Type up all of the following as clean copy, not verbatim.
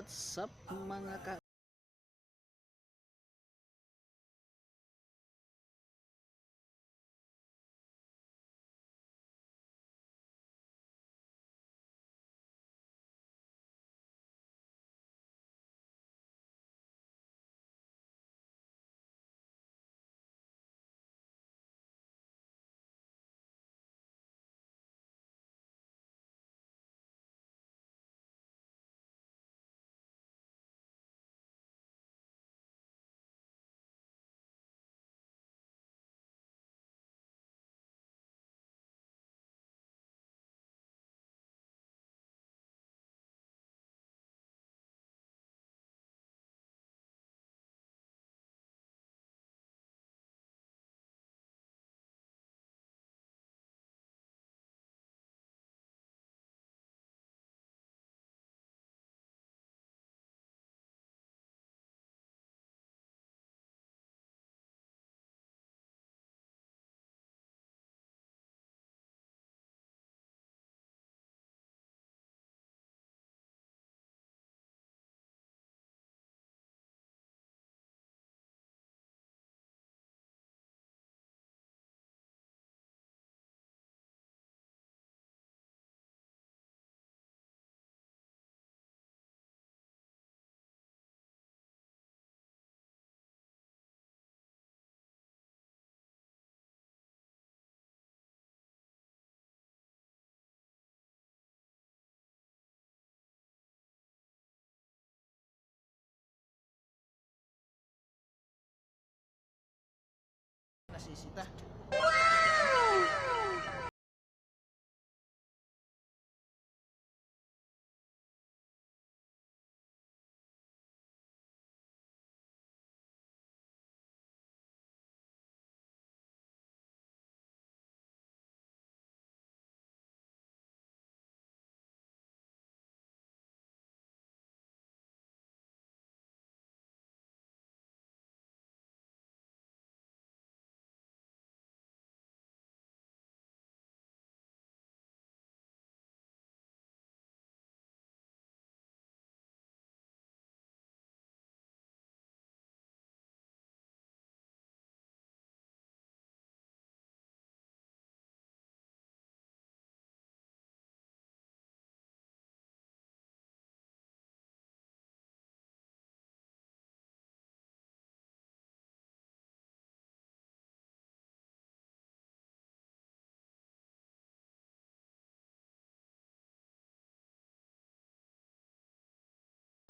What's up mga ka nasisita?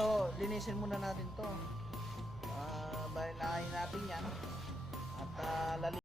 So, linisin muna natin to. Bahilahin natin yan. At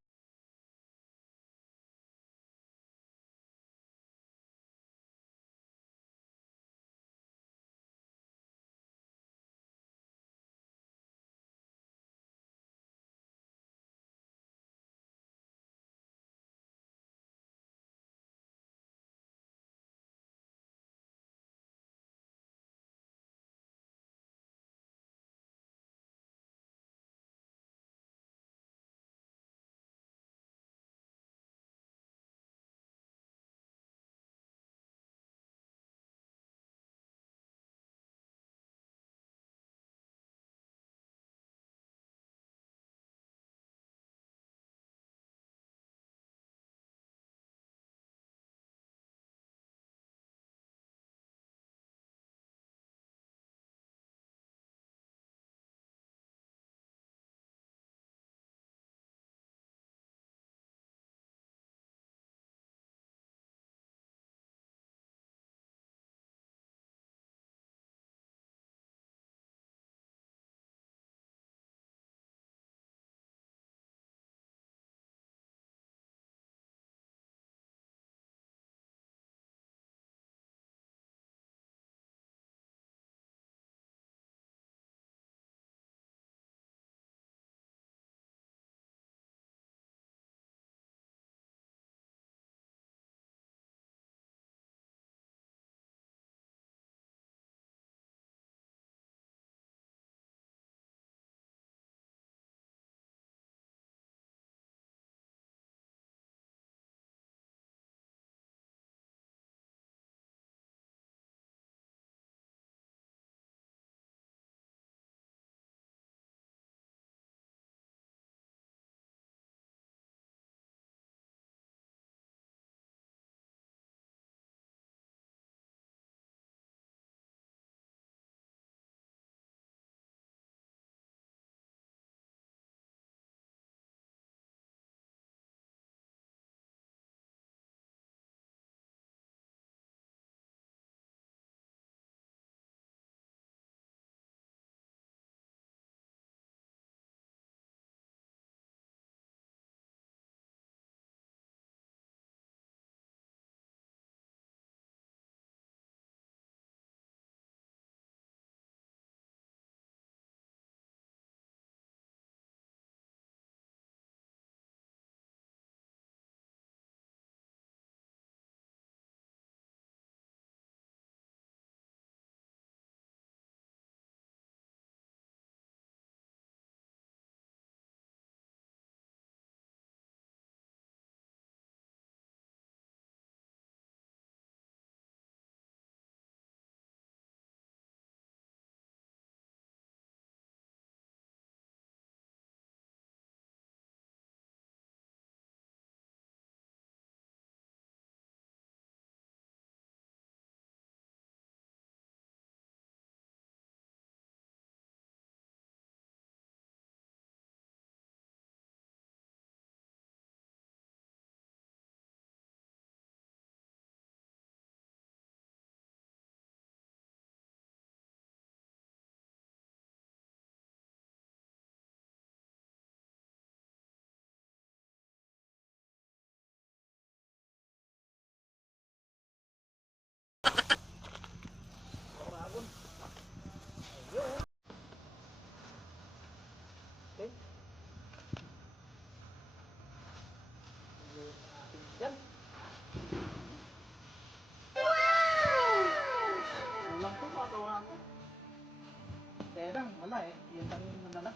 Kaya lang, wala eh. Yan lang yung nadala.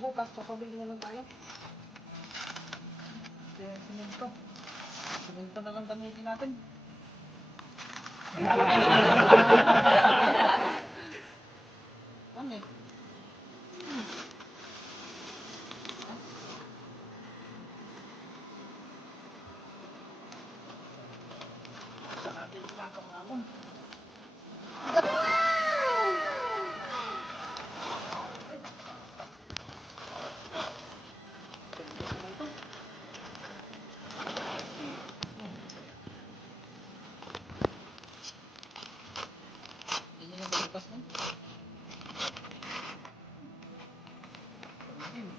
Bukas, papabili na lang tayo. Siminto. Siminto na lang gamitin natin. Ano eh? Sa natin lang. Hindi na bukas mo. Ayun.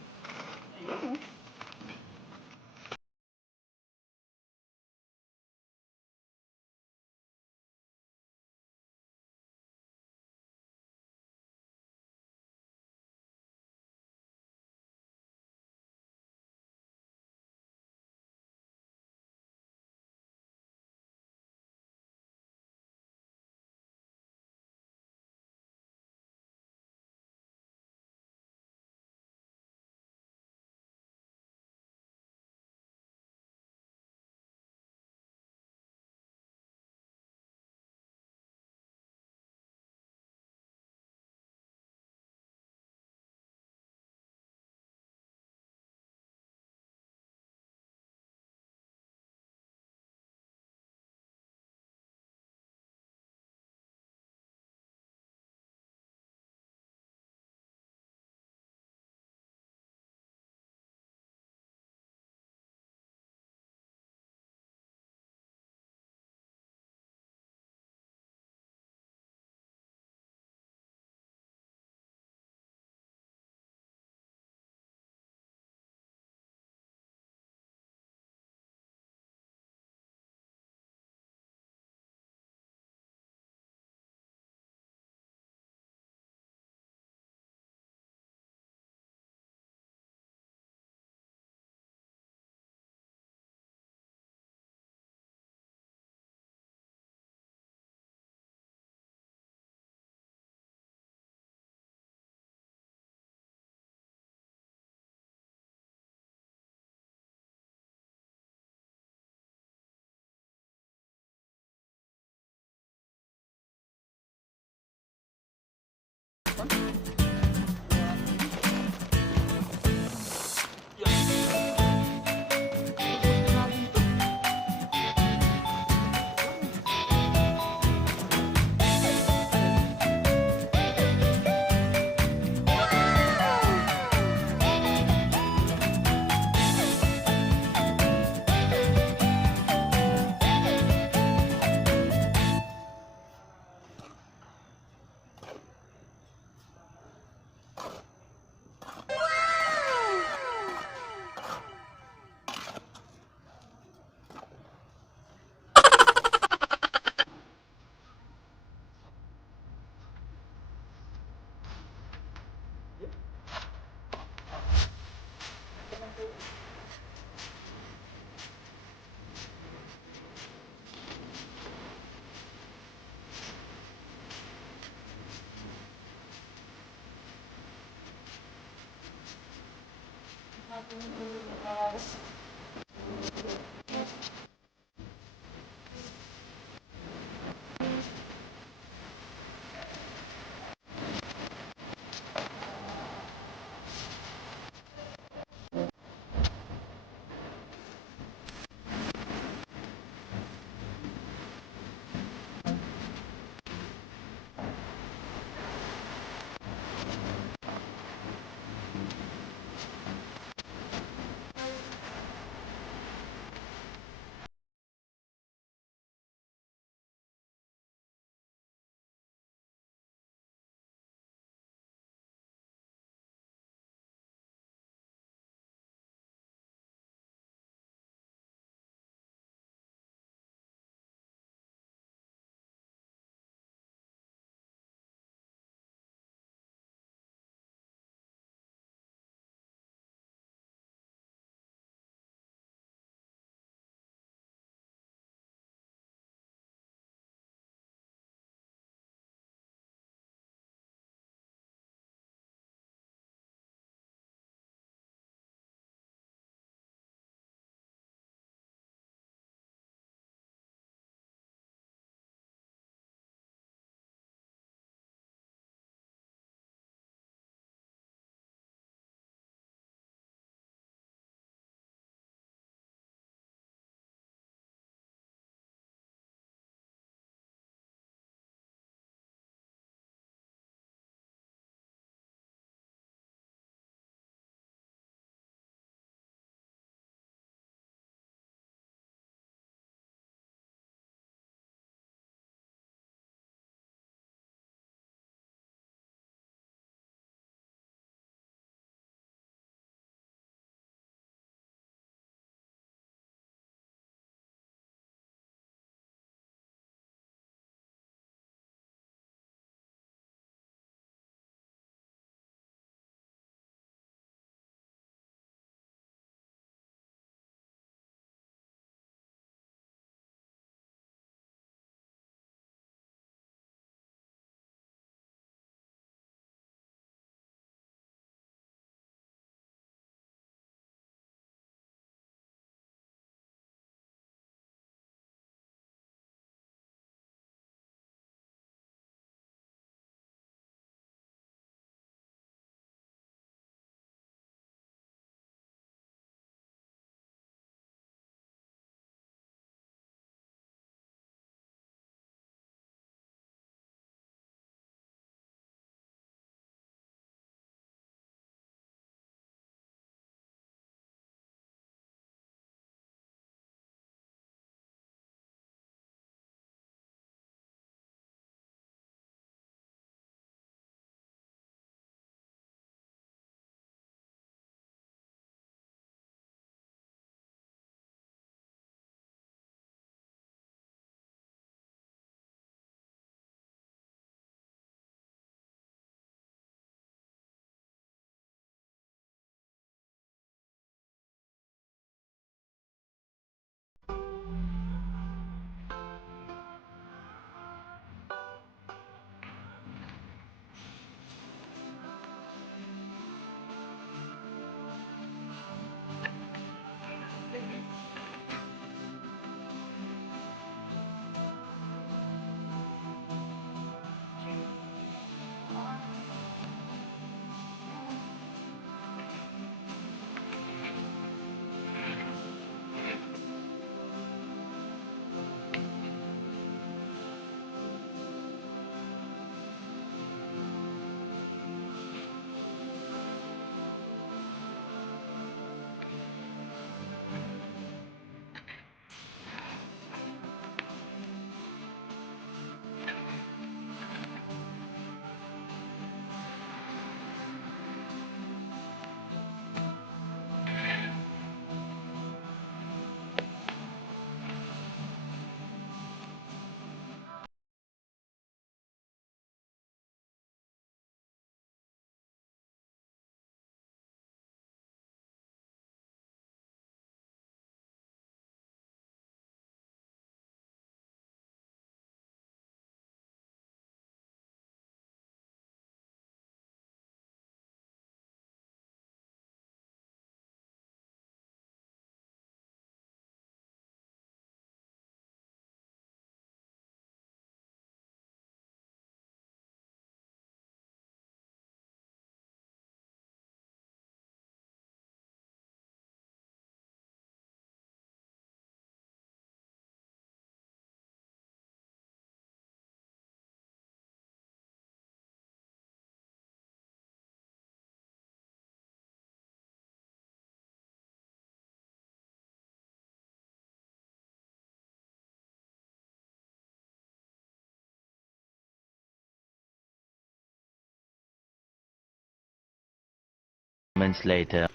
Moments later.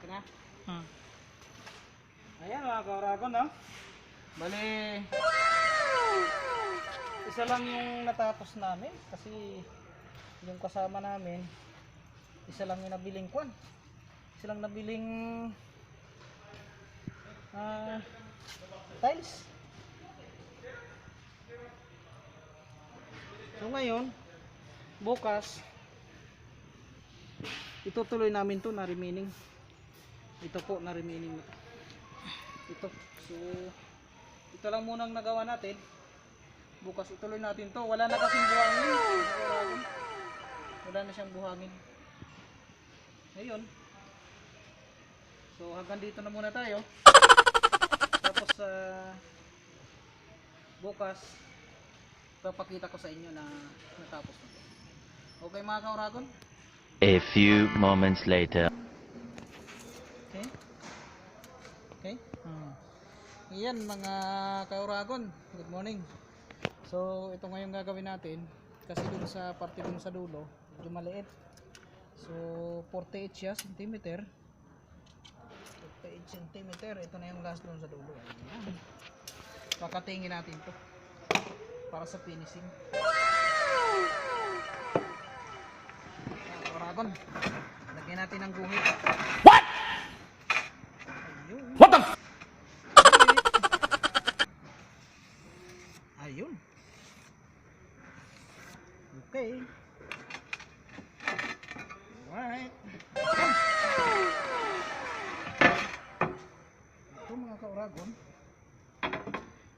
Ito na. Ayan mga kauragon, no? Bali, isa lang yung natapos namin kasi yung kasama namin, isa lang yung nabiling kwan. Isa lang nabiling tiles. So ngayon, bukas, itutuloy namin to na remaining. Ito po na remaining na to. Ito. So ito lang munang nagawa natin. Bukas ituloy natin to. Wala na kasing buhangin. Wala na siyang buhangin. Ayun. So hanggang dito na muna tayo. Tapos bukas papakita ko sa inyo na natapos na to. Okay mga kauragon? A few moments later. Okay. Okay. Iyan mga kauragon, good morning. So ito ngayon gagawin natin kasi dun sa parte dun sa dulo medyo maliit. So 48 siya centimeter. 48 centimeter. Ito na yung last dun sa dulo. Ayan. Pakatingin natin to para sa finishing. Kauragon, lagyan natin ng guhit. What? Ayun. What the f? Ayun. Okay. Alright. Ito mga kauragon,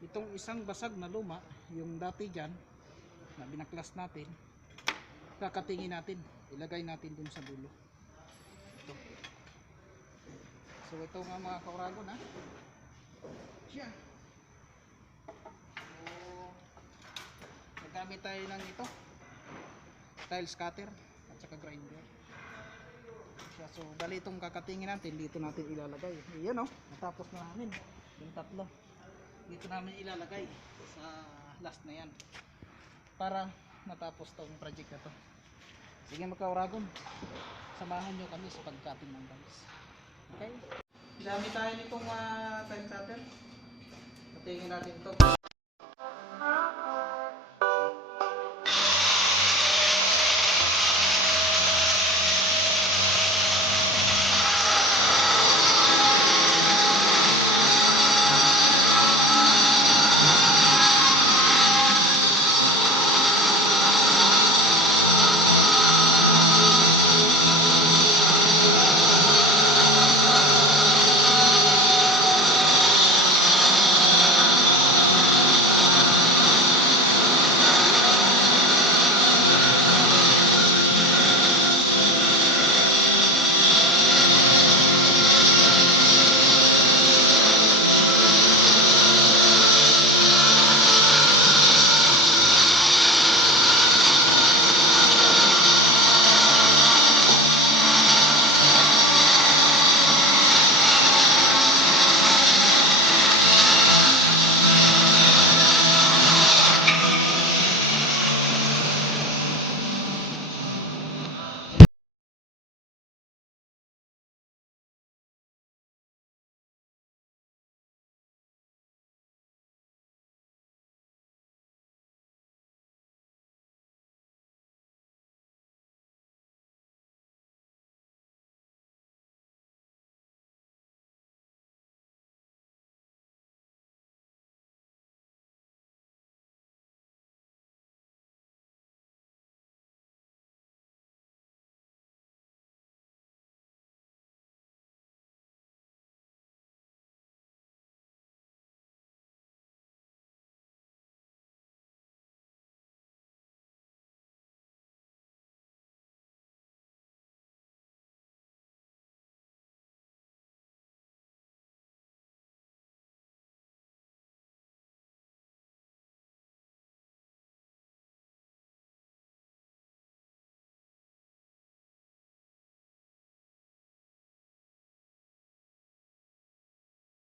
itong isang basag na luma, yung dati dyan na binaklas natin, kakatingin natin, ilagay natin dun sa dulo. Ito. So ito nga mga kauragon, ha. Siya. Gamit tayo ng ito tiles cutter at saka grinder. So bali itong kakatingin natin dito natin ilalagay. Ayan o, natapos na namin yung tatlo. Dito namin ilalagay sa last na yan para matapos tong project na to. Sige mga kauragon, samahan nyo kami sa pag-cutting ng tiles. Okay, gamit tayo nitong tiles cutter. Katingin natin ito.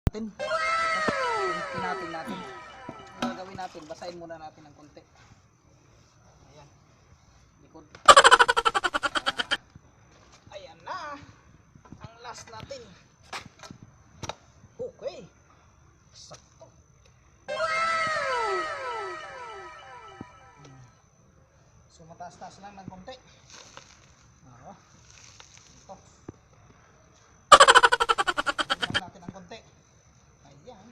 natin. Pinatin natin. Ang gagawin natin, basahin muna natin ng konti. Ayan. Likod. Ayan na. Ang last natin. Okay. Sakto. So mataas-taas lang ng konti. Ito. Tignan natin ang konti. Ayan.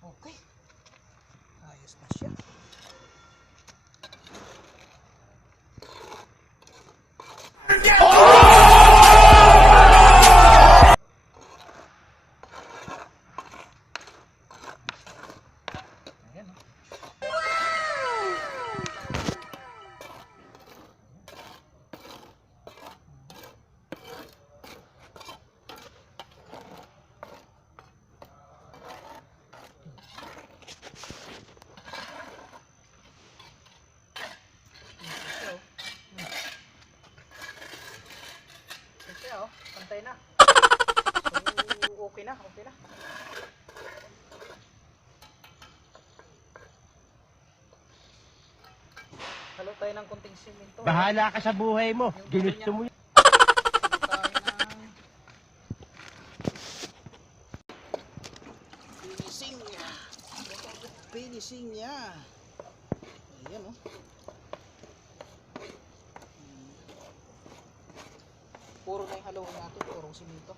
Okay. Ayos na siya. Ayan. Okay, oh, pantay na. So, okay na, okay na. Halo tayo ng konting simento. Bahala ka sa buhay mo. Ginusto mo. Halo tayo ng finishing niya. Finishing niya. Ayan, oh. Puro na yung haluin natin, puro simento.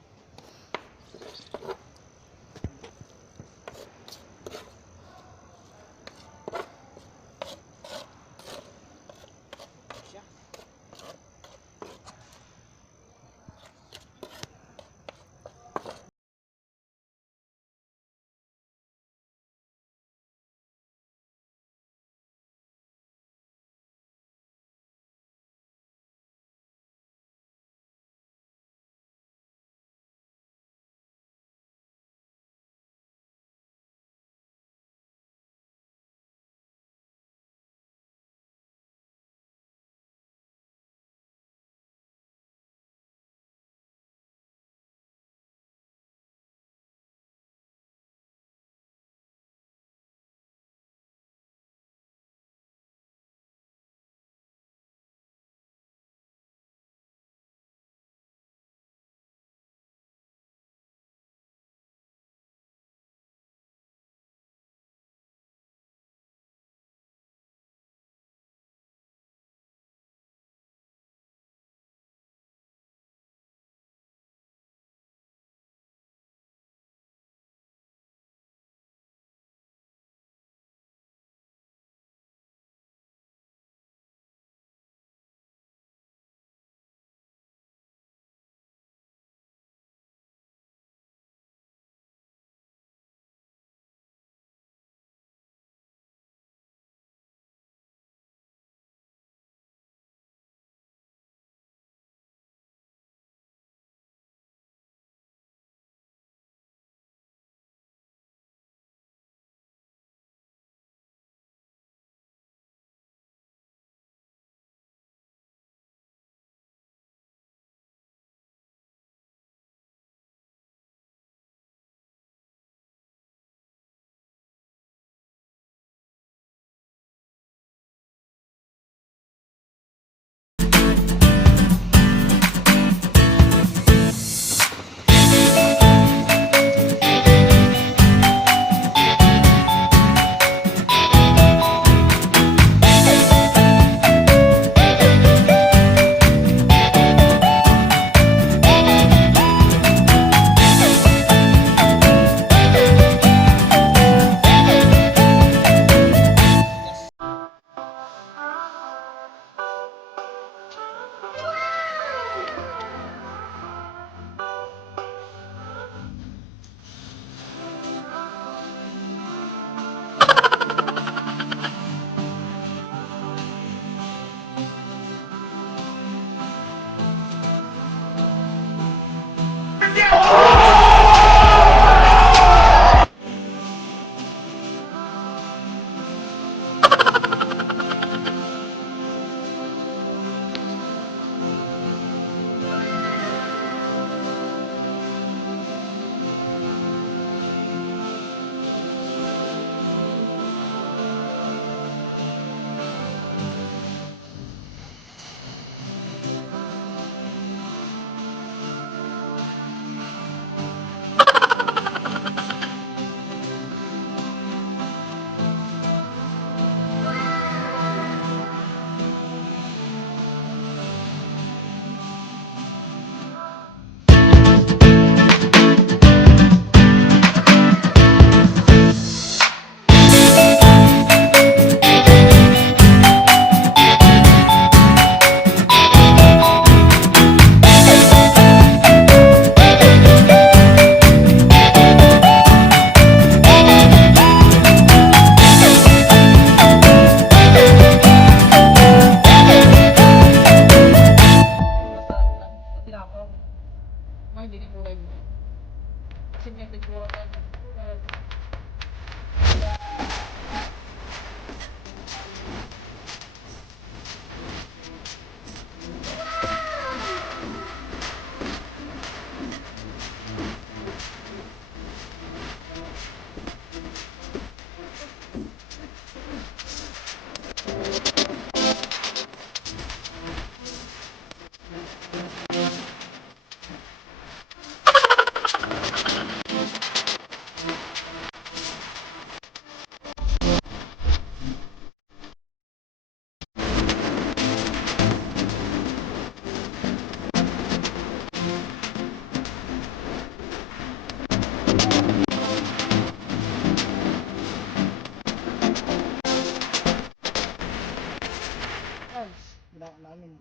namin.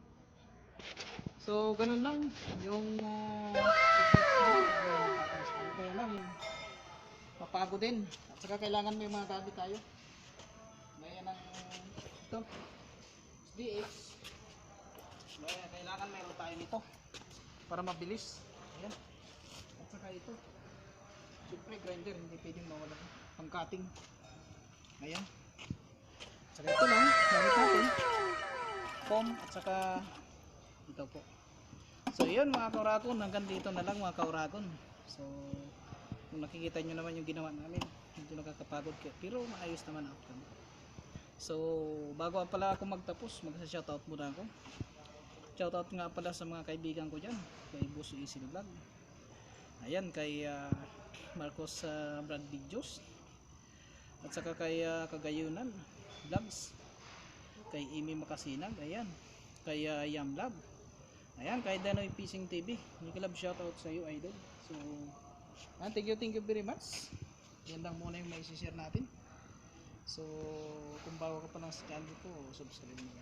So, ganun lang yung kaya lang mapagod din. At saka kailangan may mga gamit tayo. Gaya ng ito, SDX. Gaya, kailangan mayroon tayo nito para mabilis. Ayan. At saka ito. Siyempre grinder, hindi pwedeng mawala. Pang cutting. Ayan. Saka ito lang, gamit natin. Foam at saka ito po. So yun mga kauragon, hanggang dito na lang mga kauragon. So kung nakikita nyo naman yung ginawa namin, hindi nakakapagod pero maayos naman ako. So bago pala ako magtapos, magsa-shoutout muna ako. Shoutout nga pala sa mga kaibigan ko dyan, kay Boss Easy Vlog. Ayan, kay Marcos Brad Videos. At saka kay Kagayunan Vlogs. Kay Amy Makasinag, ayan. Kay Yam Lab. Ayan, kay Danoy Fishing TV. Nicolab, shoutout sa iyo, idol. So, thank you very much. Yan lang muna yung may share natin. So, kung bago ka pa lang sa channel ko, subscribe mo.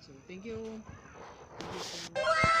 So, thank you. Thank you so much.